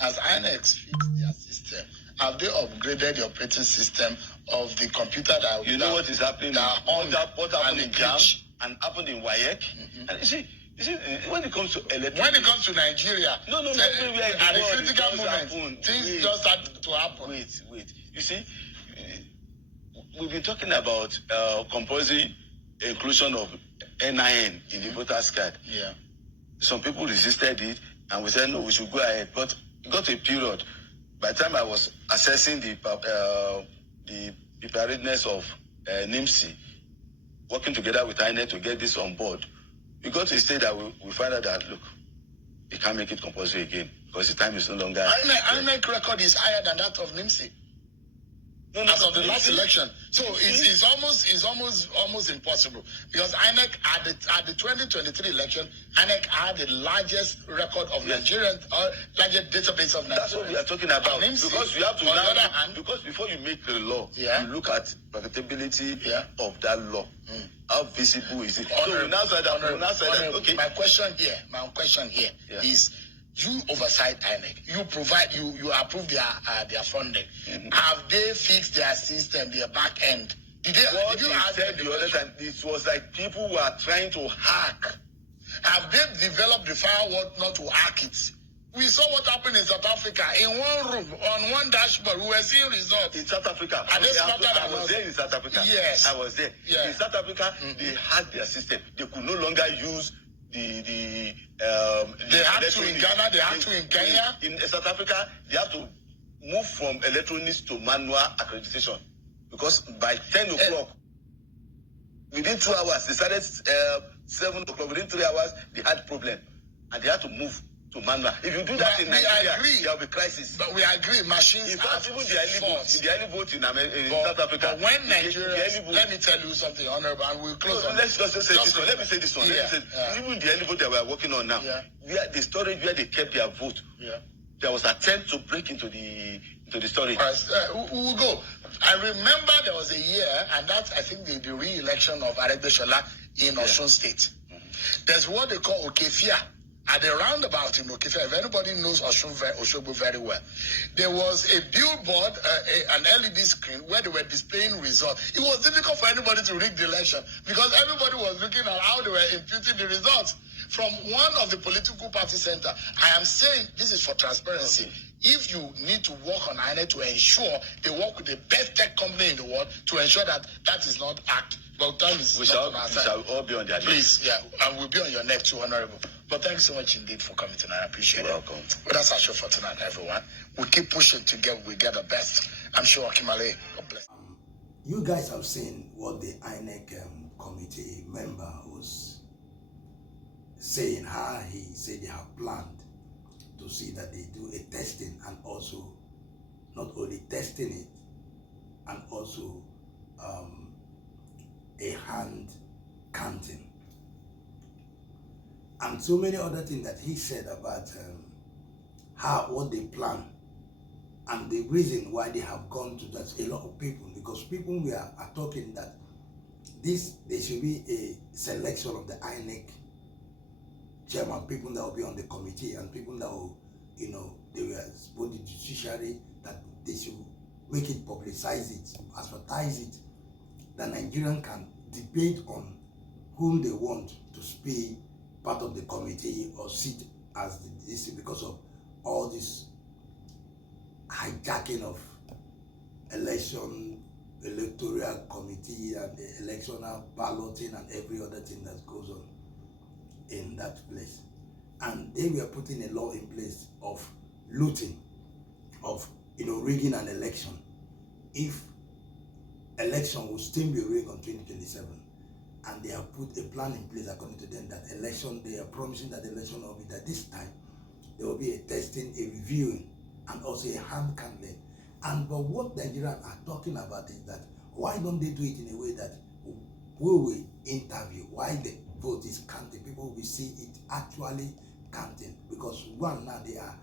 as INEC fixed their system, have they upgraded the operating system of the computer that you know what is happening? What happened in JAM and happened in WAEC? And you see, when it comes to Nigeria, everywhere at a critical moment, things just start to happen. Wait. You see, we've been talking about compulsory inclusion of NIN in the voters' card. Yeah. Some people resisted it, and we said no, we should go ahead. But it got a period. By the time I was assessing the preparedness of NIMSI, working together with INEC to get this on board, we got to a stage that we find out that look, we can't make it compulsory again because the time is no longer. INEC record is higher than that of NIMSI. As of the last election, so it's almost impossible, because INEC at the 2023 election, INEC had the largest record of Nigerians, or largest database of Nigerians. That's what we are talking about. Because you have to on the other hand, because before you make the law, you look at profitability of that law. How visible is it? So we now say that. Okay. My question here is. You oversight INEC. You provide. You approve their funding. Have they fixed their system, their back end? Did you ask them the other time? It was like people were trying to hack. Have they developed the firewall not to hack it? We saw what happened in South Africa. In one room, on one dashboard, we were seeing results. In South Africa. I was there in South Africa. Yes. I was there. Yeah. In South Africa, they hacked their system. They could no longer use they had to in Ghana, they had to in Kenya. In South Africa, they have to move from electronics to manual accreditation. Because by 10 o'clock, within 2 hours, they started 7 o'clock, within 3 hours, they had problem. And they had to move to manual. If you do that in Nigeria, there will be crisis. But we agree, machines in fact, even the early vote in South Africa. But when Nigerians, let me tell you something, Honorable, and we'll close on let's just say this one. Let me say this one. Even the early vote that we are working on now, the storage where they kept their vote, there was an attempt to break into the storage. We'll go. I remember there was a year, and that's, I think, the re-election of Aregbesola in Osun State. There's what they call Okefia. At the roundabout in Okefia, if anybody knows Oshogbo very well, there was a billboard, an LED screen where they were displaying results. It was difficult for anybody to rig the election because everybody was looking at how they were imputing the results from one of the political party center. I am saying this is for transparency. Okay. If you need to work on INEC to ensure they work with the best tech company in the world to ensure that that is not act. But time is we not shall all be on their neck. Please, yeah, and we'll be on your neck too, Honorable. But thanks so much indeed for coming tonight. I appreciate You're it. welcome. Well, that's our show for tonight, everyone. We'll keep pushing together. We get the best. I'm sure Kimale, God bless. You guys have seen what the INEC committee member was saying, how he said they have planned to see that they do a testing and also not only testing it and also a hand counting and so many other things that he said about what they plan and the reason why they have gone to that. A lot of people, because people we are talking that there should be a selection of the INEC chairman, people that will be on the committee and people that will, they were both the judiciary, that they should make it, publicize it, advertise it, that Nigerian can debate on whom they want to be part of the committee or sit as this, because of all this hijacking of electoral committee and the electoral balloting and every other thing that goes on in that place. And they were putting a law in place of looting, of rigging an election. If election will still be rigged on 2027, and they have put a plan in place according to them that election, they are promising that the election will be that this time there will be a testing, a reviewing, and also a hand counting. But what Nigerians are talking about is that why don't they do it in a way that we will interview while the vote is counting, people will see it actually counting, because one, now they are,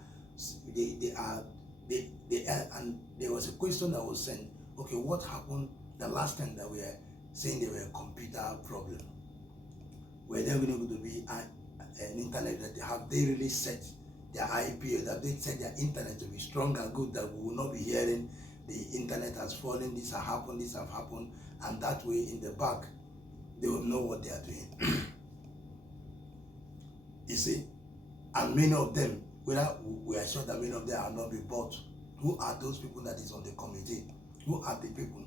and there was a question that was sent, okay, what happened the last time that we were saying there were a computer problem? Were there going to be an internet that they really set their IP, or that they set their internet to be strong and good, that we will not be hearing the internet has fallen, this has happened, and that way in the back they will know what they are doing. You see, and many of them, we are sure that many of them are not be bought. Who are those people that is on the committee? Who are the people?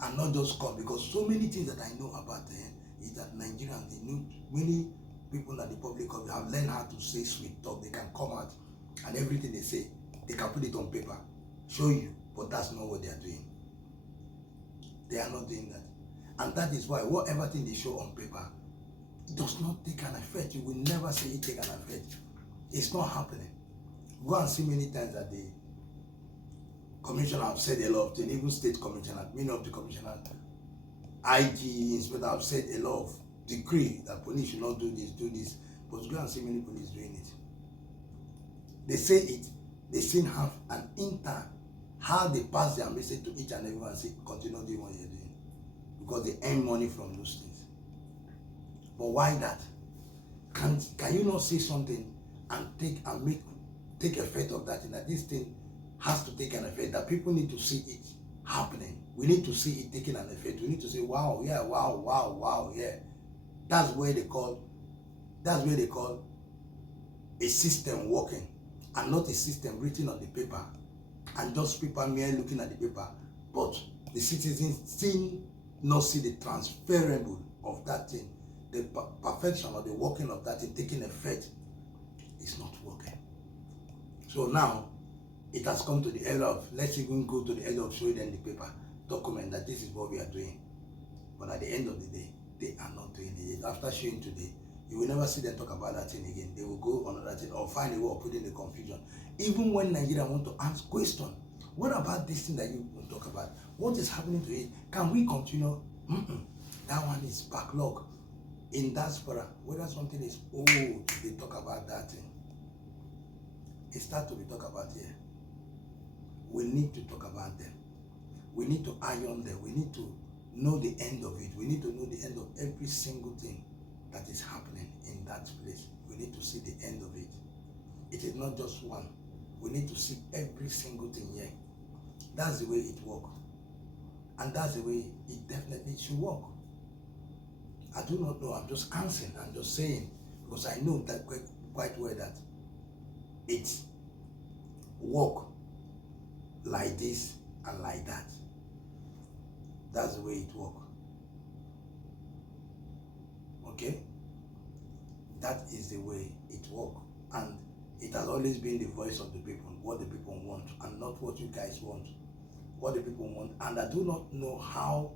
And not just come, because so many things that I know about them is that Nigerians, they know many people at the public have learned how to say sweet talk. They can come out and everything they say, they can put it on paper, show you, but that's not what they are doing. They are not doing that. And that is why whatever thing they show on paper, it does not take an effect. You will never say it take an effect. It's not happening. Go and see many times that the commissioner have said a lot of things, even state commissioner, many of the commissioners, IG, inspector have said a lot of decree that police should not do this, but go and see many police doing it. They say it, they still have an how they pass their message to each and everyone and say, continue doing what you're doing, because they earn money from those things. But why that? Can you not say something and take effect of that, and that this thing has to take an effect, that people need to see it happening. We need to see it taking an effect. We need to say, wow, yeah, wow, yeah. That's where they call a system working, and not a system written on the paper, and just people mere looking at the paper, but the citizens still not see the transferable of that thing, the perfection or the working of that thing taking effect is not working. So now, it has come to the era of, let's even go to the era of showing them the paper, document that this is what we are doing. But at the end of the day, they are not doing it. After showing today, you will never see them talk about that thing again. They will go on another thing or find a way of putting the confusion. Even when Nigeria want to ask question, what about this thing that you want to talk about? What is happening to it? Can we continue? That one is backlog. In diaspora, whether something is old, they talk about that thing. It starts to be talked about here. We need to talk about them. We need to iron them. We need to know the end of it. We need to know the end of every single thing that is happening in that place. We need to see the end of it. It is not just one. We need to see every single thing here. That's the way it works. And that's the way it definitely should work. I do not know. I'm just answering. I'm just saying. Because I know that quite well that it's work like this and like that. That's the way it works. Okay? That is the way it works. And it has always been the voice of the people, what the people want, and not what you guys want. What the people want. And I do not know how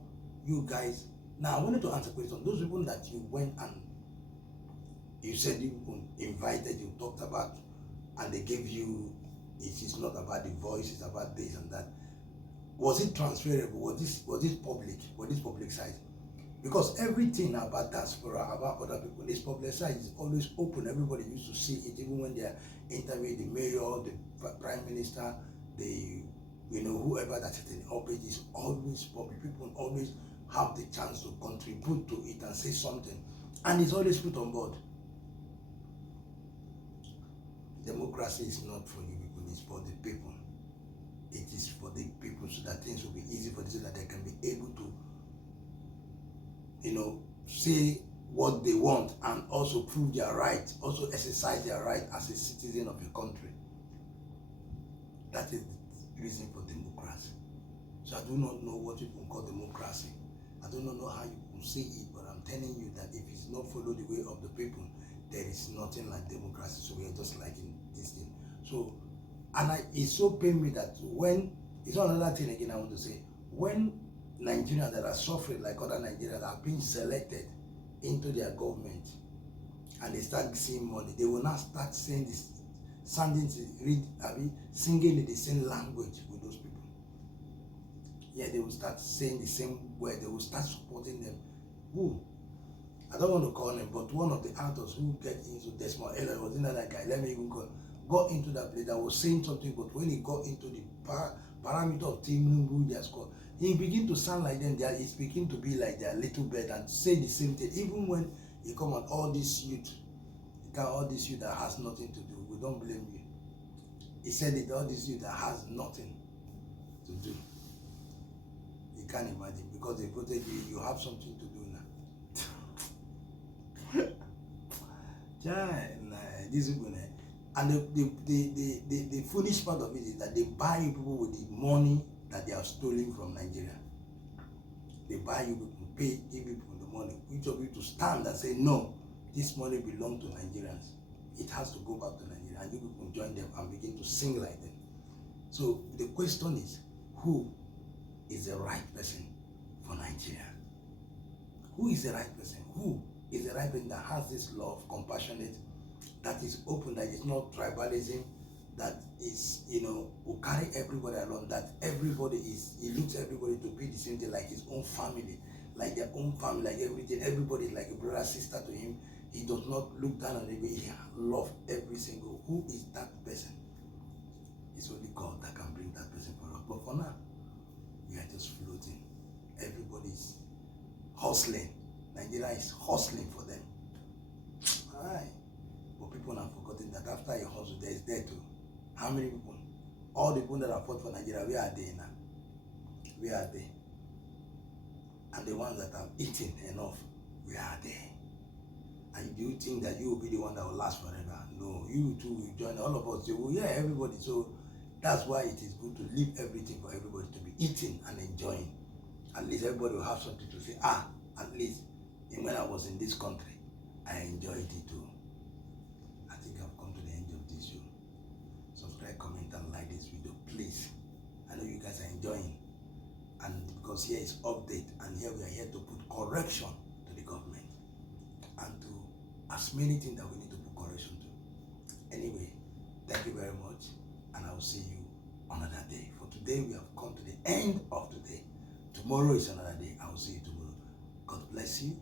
you guys... Now, I wanted to answer a question. Those people that you went and you said you invited, you talked about, and they gave you, it is not about the voice, it's about this and that. Was it transferable? Was it public? Was this publicized? Because everything about diaspora, about other people, is publicized. It's always open. Everybody used to see it, even when they're interviewing the mayor, the prime minister, whoever that's in office, is always public. People always have the chance to contribute to it and say something, and it's always put on board. Democracy is not for you people, it's for the people. It is for the people, so that things will be easy for them, so that they can be able to, say what they want and also prove their right, also exercise their right as a citizen of a country. That is the reason for democracy. So I do not know what people call democracy. I do not know how you can see it, but I'm telling you that if it's not follow the way of the people, there is nothing like democracy. So we are just like in this thing. So, it's so pain me that when, it's not another thing again I want to say, when Nigerians that are suffering like other Nigerians are being selected into their government and they start seeing money, they will now start saying this, singing in the same language with those people. Yeah, they will start saying the same word. They will start supporting them. Who? I don't want to call him, but one of the actors who get into Desmond Elliot was in that guy. Let me even got into that place that was saying something, but when he got into the parameter of Tinubu, they score, he begin to sound like them. He's beginning to be like their little bit and say the same thing. Even when he come on all this youth, that has nothing to do, we don't blame you. He said it, all this youth that has nothing to do. You can't imagine, because they voted you, you have something to do now. These people, and the foolish part of it is that they buy you people with the money that they are stealing from Nigeria. They buy you people, give you people the money. Each of you to stand and say, no, this money belongs to Nigerians. It has to go back to Nigeria, and you people join them and begin to sing like them. So the question is, who is the right person for Nigeria? Who is the right person? Who is the right person that has this love, compassionate, that is open, that is not tribalism, that is, will carry everybody along, that everybody is, he looks everybody to be the same thing, like his own family, like their own family, like everything, everybody is like a brother, sister to him. He does not look down on anybody, he loves every single. Who is that person? It's only God that can bring that person for us. But for now, we are just floating. Everybody's hustling. Nigeria is hustling for them. Alright. But people have forgotten that after a hustle, there is death too. How many people? All the people that have fought for Nigeria, where are they now? Where are they? And the ones that have eaten enough, where are they? And do you think that you will be the one that will last forever? No, you too will join all of us. Everybody. So that's why it is good to leave everything for everybody to be eating and enjoying. At least everybody will have something to say. At least when I was in this country, I enjoyed it too. I think I've come to the end of this show. Subscribe, comment, and like this video, please. I know you guys are enjoying. And because here is update, and here we are here to put correction to the government. And to as many things that we need to put correction to. Anyway, thank you very much, and I will see you another day. For today, we have come to the end of today. Tomorrow is another day. I will see you tomorrow. God bless you.